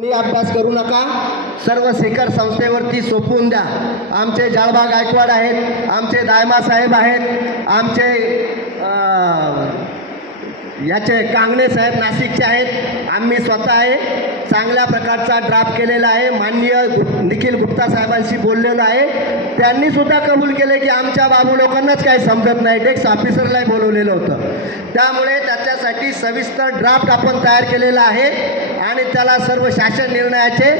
कोणी अभ्यास करू नका, सर्व सेकर संस्थेवरती सोपवून द्या. आमचे जाळबा गायकवाड आहेत, आमचे दायमा साहेब आहेत, आमचे याचे कांगणे साहेब नाशिकचे आहेत, आम्ही स्वतः आहे. चांगल्या प्रकारचा ड्राफ्ट केलेला आहे. माननीय निखिल गुप्ता साहेबांशी बोललेलो आहे. त्यांनी सुद्धा कबूल केले की आमच्या बाबू लोकांनाच काही समजत नाही, डेस्क ऑफिसरलाही बोलवलेलं होतं. त्यामुळे त्याच्यासाठी सविस्तर ड्राफ्ट आपण तयार केलेला आहे आणि त्याला सर्व शासन निर्णयाचे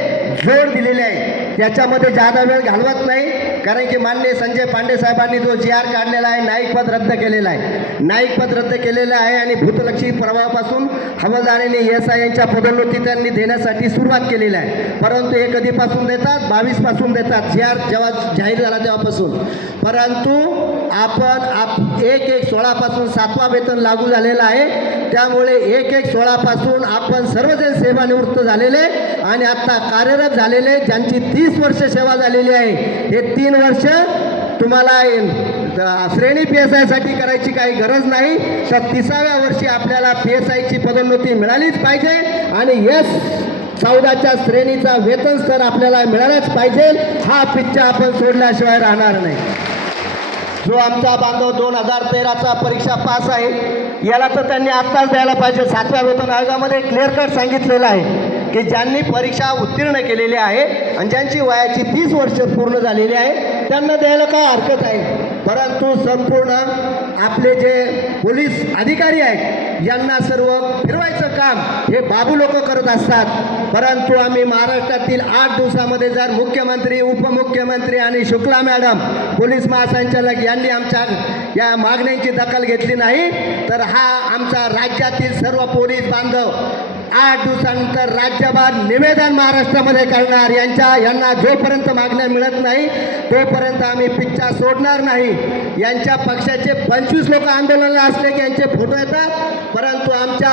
जोड दिलेले आहे. त्याच्यामध्ये जादा वेळ घालवत नाही, कारण की माननीय संजय पांडे साहेबांनी जो GR काढलेला आहे, नाईक पद रद्द केलेला आहे. नाईक पद रद्द केलेलं आहे आणि भूतलक्ष्मी प्रभावापासून हवालदार आणि SI यांच्या पदोन्नती त्यांनी देण्यासाठी सुरुवात केलेली आहे. परंतु हे कधीपासून देतात? 22 पासून देतात, GR जेव्हा जाहीर झाला तेव्हापासून. परंतु आपण 1/1/16 पासून 7वा वेतन लागू झालेला आहे. त्यामुळे 1/1/16 पासून आपण सर्वजण सेवानिवृत्त झालेले आणि आता कार्यरत झालेले ज्यांची 30 वर्ष सेवा झालेली आहे, हे 3 वर्ष तुम्हाला श्रेणी PSI साठी करायची काही गरज नाही. तर 30व्या वर्षी आपल्याला PSI ची पदोन्नती मिळालीच पाहिजे आणि S14च्या श्रेणीचा वेतन स्तर आपल्याला मिळालाच पाहिजे. हा पिच्चा आपण सोडल्याशिवाय राहणार नाही. जो आमचा बांधव 2013चा परीक्षा पास आहे, याला तर त्यांनी आत्ताच द्यायला पाहिजे. 7व्या वेतन आयोगामध्ये क्लिअर कट सांगितलेलं आहे की ज्यांनी परीक्षा उत्तीर्ण केलेली आहे आणि ज्यांची वयाची 30 वर्ष पूर्ण झालेली आहे त्यांना द्यायला काय हरकत आहे. परंतु संपूर्ण आपले जे पोलीस अधिकारी आहेत यांना सर्व फिरवायचं काम हे बाबू लोक करत असतात. परंतु आम्ही महाराष्ट्रातील 8 दिवसामध्ये जर मुख्यमंत्री, उपमुख्यमंत्री आणि शुक्ला मॅडम, पोलीस महासंचालक यांनी आमच्या या मागण्यांची दखल घेतली नाही तर हा आमचा राज्यातील सर्व पोलीस बांधव 8 दिवसानंतर राज्यभर निवेदन महाराष्ट्रामध्ये करणार. यांना जोपर्यंत मागण्या मिळत नाही तोपर्यंत आम्ही पिच्चा सोडणार नाही. यांच्या पक्षाचे 25 लोक आंदोलनाला असले की यांचे फोटो येतात, परंतु आमच्या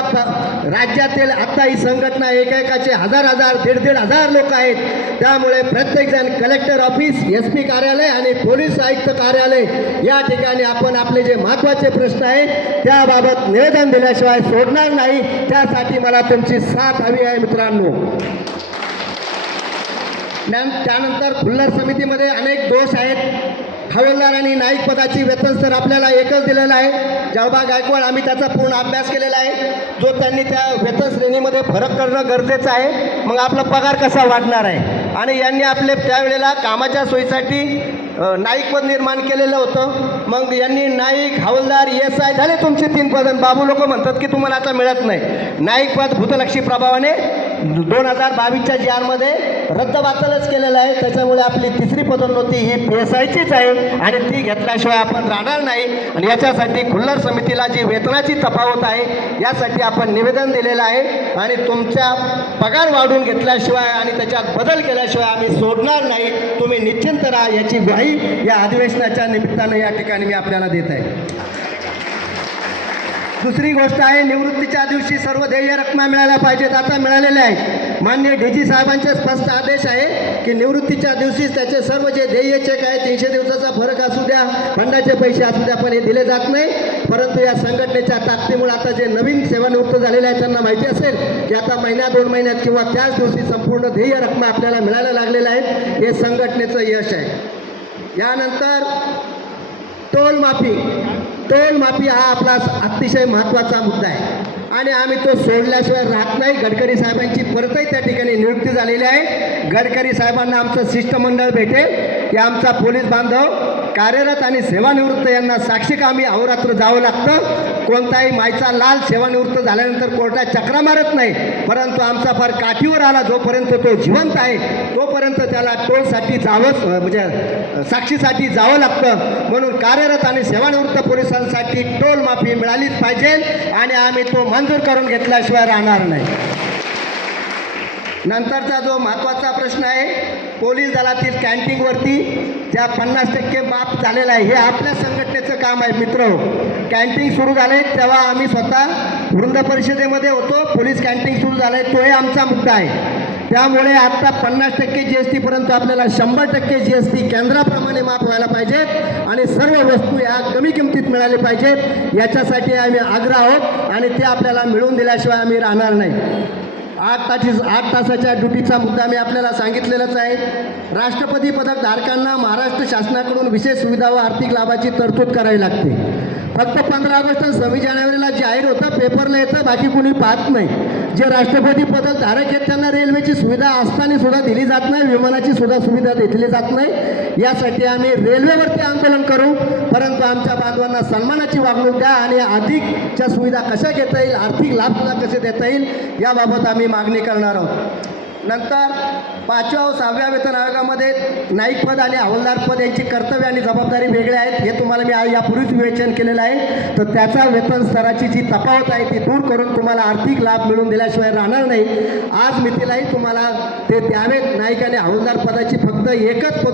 राज्यातील आत्ता ही संघटना एकेकाचे 1000-1000, 1,500 लोक आहेत. त्यामुळे प्रत्येकजण कलेक्टर ऑफिस, SP कार्यालय आणि पोलीस आयुक्त कार्यालय या ठिकाणी आपण आपले जे महत्त्वाचे प्रश्न आहेत त्याबाबत निवेदन दिल्याशिवाय सोडणार नाही. त्यासाठी मला तुमची साथ हवी आहे मित्रांनो. त्यानंतर खुल्लर समितीमध्ये अनेक दोष आहेत. हवालदार आणि नाईक पदाची वेतन स्तर आपल्याला एकच दिलेला आहे. जाळबा गायकवाड आम्ही त्याचा पूर्ण अभ्यास केलेला आहे. जो त्यांनी त्या वेतन श्रेणीमध्ये फरक करणं गरजेचं आहे. मग आपला पगार कसा वाढणार आहे. आणि यांनी आपले त्यावेळेला कामाच्या सोयीसाठी नाईक पद निर्माण केलेलं होतं. मग यांनी नाईक, हवालदार, SI झाले तुमचे 3 पद. बाबू लोक म्हणतात की तुम्हाला आता मिळत नाही. नाईक पद भूतलक्ष्मी प्रभावाने 2022च्या GR मध्ये रद्दबातलच केलेलं आहे. त्याच्यामुळे आपली 3री पदोन्नती ही PSIचीच आहे आणि ती घेतल्याशिवाय आपण राहणार नाही. आणि याच्यासाठी खुल्लर समितीला जी वेतनाची तफावत आहे यासाठी आपण निवेदन दिलेलं आहे आणि तुमचा पगार वाढवून घेतल्याशिवाय आणि त्याच्यात बदल केल्याशिवाय आम्ही सोडणार नाही. तुम्ही निश्चिंत राहा, याची ग्वाही या अधिवेशनाच्या निमित्तानं या ठिकाणी मी आपल्याला देत आहे. दुसरी गोष्ट आहे, निवृत्तीच्या दिवशी सर्व देय रक्कमा मिळाल्या पाहिजेत. आता मिळालेल्या आहेत. माननीय DG साहेबांचे स्पष्ट आदेश आहे की निवृत्तीच्या दिवशीच त्याचे सर्व जे देय चेक आहे, 300 दिवसाचा फरक असू द्या, फंडाचे पैसे असू द्या, पण हे दिले जात नाही. परंतु या संघटनेच्या ताकदीमुळे आता जे नवीन सेवानिवृत्त झालेले आहेत त्यांना माहिती असेल की आता महिन्यात 2 महिन्यात किंवा त्याच दिवशी संपूर्ण देय रक्कमा आपल्याला मिळायला लागलेल्या आहेत. हे संघटनेचं यश आहे. यानंतर टोल माफी हा आपला अतिशय महत्त्वाचा मुद्दा आहे आणि आम्ही तो सोडल्याशिवाय राहत नाही. गडकरी साहेबांची परतही त्या ठिकाणी नियुक्ती झालेली आहे. गडकरी साहेबांना आमचं शिष्टमंडळ भेटेल की आमचा पोलीस बांधव कार्यरत आणि सेवानिवृत्त यांना साक्षीकामी अहोरात्र जावं लागतं. कोणताही मायचा लाल सेवानिवृत्त झाल्यानंतर कोर्टात चक्रा मारत नाही, परंतु आमचा फार काठीवर आला जोपर्यंत तो जिवंत आहे तोपर्यंत त्याला टोलसाठी जावंच, म्हणजे साक्षीसाठी जावं लागतं. म्हणून कार्यरत आणि सेवानिवृत्त पोलिसांसाठी टोल माफी मिळालीच पाहिजे आणि आम्ही तो मंजूर करून घेतल्याशिवाय राहणार नाही. नंतरचा जो महत्त्वाचा प्रश्न आहे, पोलीस दलातील कॅन्टीनवरती ज्या 50% माफ झालेला आहे, हे आपल्या संघटनेचं काम आहे मित्र. कॅन्टीन सुरू झाले तेव्हा आम्ही स्वतः वृंद परिषदेमध्ये होतो. पोलीस कॅन्टीन सुरू झालं आहे तोही आमचा मुद्दा आहे. त्यामुळे आत्ता 50% GST परंतु आपल्याला 100% GST केंद्राप्रमाणे माफ व्हायला पाहिजेत आणि सर्व वस्तू या कमी किमतीत मिळाले पाहिजेत. याच्यासाठी आम्ही आग्रह आहोत आणि ते आपल्याला मिळवून दिल्याशिवाय आम्ही राहणार नाही. 8 तासाच्या ड्युटीचा मुद्दा मी आपल्याला सांगितलेलाच आहे. राष्ट्रपती पदक धारकांना महाराष्ट्र शासनाकडून विशेष सुविधा व आर्थिक लाभाची तरतूद करावी लागते. फक्त 15 ऑगस्ट आणि 26 जानेवारीला जाहीर होतं, पेपरला येतं, बाकी कोणी पाहत नाही. जे राष्ट्रपती पदक धारक आहेत त्यांना रेल्वेची सुविधा असताना सुद्धा दिली जात नाही, विमानाची सुद्धा सुविधा दिली जात नाही. यासाठी आम्ही रेल्वेवरती आंदोलन करू, परंतु आमच्या बांधवांना सन्मानाची वागणूक द्या आणि अधिकच्या सुविधा कशा घेता येईल, आर्थिक लाभ सुद्धा कसे देता येईल याबाबत आम्ही मागणी करणार आहोत. नंतर 5व्या व 6व्या वेतन आयोगामध्ये नाईक पद आणि हवालदार पद यांची कर्तव्य आणि जबाबदारी वेगळे आहेत. हे तुम्हाला मी यापूर्वीच विवेचन केलेलं आहे. तर त्याचा वेतन स्तराची जी तफावत आहे ती दूर करून तुम्हाला आर्थिक लाभ मिळवून दिल्याशिवाय राहणार नाही. आज मितीलाही तुम्हाला ते द्यावेत. नाईक आणि हवालदार पदाची फक्त एकच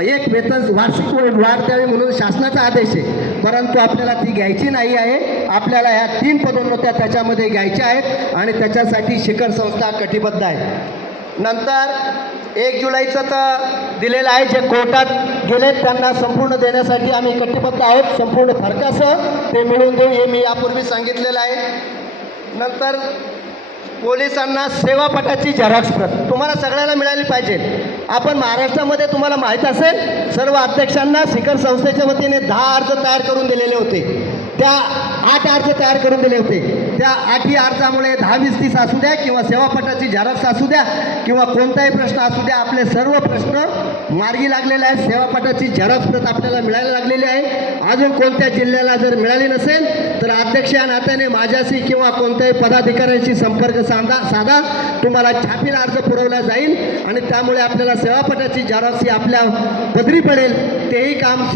एक वेतन वार्षिक वाढ द्यावी म्हणून शासनाचा आदेश आहे, परंतु आपल्याला ती घ्यायची नाही आहे. आपल्याला ह्या 3 पदोन्नत्या त्याच्यामध्ये घ्यायच्या आहेत आणि त्याच्यासाठी शिखर संस्था कटिबद्ध आहे. नंतर 1 जुलैचं तर दिलेलं आहे, जे कोर्टात गेलेत त्यांना संपूर्ण देण्यासाठी आम्ही कटिबद्ध आहोत. संपूर्ण फरकासह ते मिळवून देऊ हे मी यापूर्वी सांगितलेलं आहे. नंतर पोलिसांना सेवापटाची झेरॉक्स प्रत तुम्हाला सगळ्यांना मिळाली पाहिजे. आपण महाराष्ट्रामध्ये तुम्हाला माहीत असेल सर्व अध्यक्षांना शिखर संस्थेच्या वतीने 10 अर्ज तयार करून दिलेले होते. त्या 8 अर्ज तयार करून दिले होते. त्या 8ही अर्जामुळे 10-20-30 असू द्या किंवा सेवापटाची झेरॉक्स असू द्या किंवा कोणताही प्रश्न असू द्या, आपले सर्व प्रश्न मार्गी लागलेले आहेत. सेवापटाची झेरॉक्स प्रत आपल्याला मिळायला लागलेली आहे. अजून कोणत्या जिल्ह्याला जर मिळाली नसेल तर अध्यक्ष या नात्याने माझ्याशी किंवा कोणत्याही पदाधिकाऱ्यांशी संपर्क साधा. तुम्हाला छापील अर्ज पुरवला जाईल आणि त्यामुळे आपल्याला सेवापटाची झेरॉक्स ही आपल्या पदरी पडेल. तेही काम